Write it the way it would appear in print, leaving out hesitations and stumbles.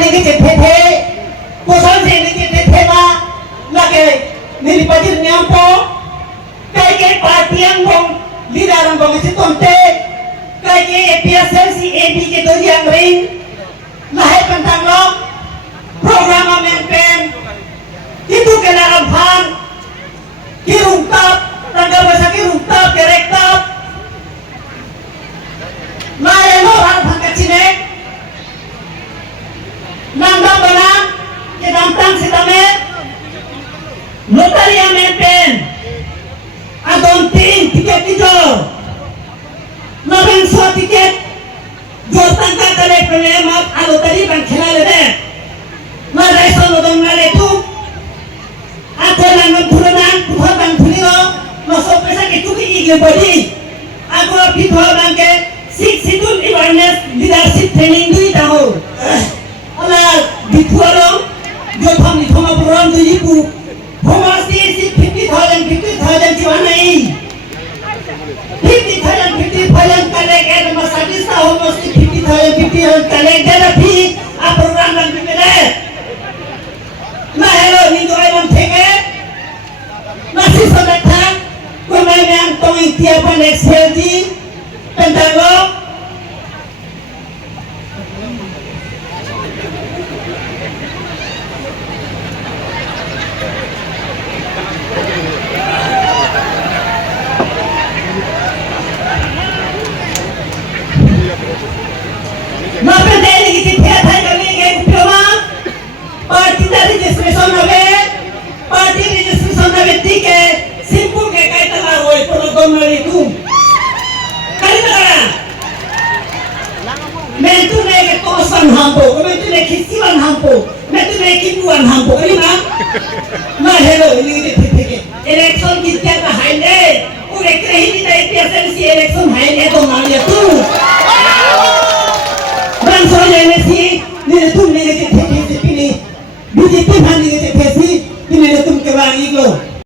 ini cepete, kosan ini cepete ma, lagi nilipajir nyampo, kayak parti yang bong, leader yang bong itu tonte, kayak PSLC AB gitu yang ring, lahir tentang lo, program ampen, itu kenal pan, kirungtap, tanggal bahasa kirungtap, direktap, lain orang pangkat sini. Nandang banang, kedantang sitamet, notari ampen, adontin tiket itu, nabang so tiket, jotang kakale penemat, alotari bang kelale deh, nareso nodong naletu, aku nangan tulanan, bukan bang tuliro, masuk pesa kecuki igil body, aku pitwa bangke, sidul awareness leadership training dui tahun. Ala dituarong jotham dithoma program du yipu homas di 50,000 jiwanai 50,000 kalek and masadi sa homas di 50,000 kalek dera phi a program lang bimele na hello nindu ayon theke na si sadatha ko mai yang tong itia pan excel di pentago election kita ka haile ure krehi ni dai PSLC election haile to maliya tu ban so jene si ni tu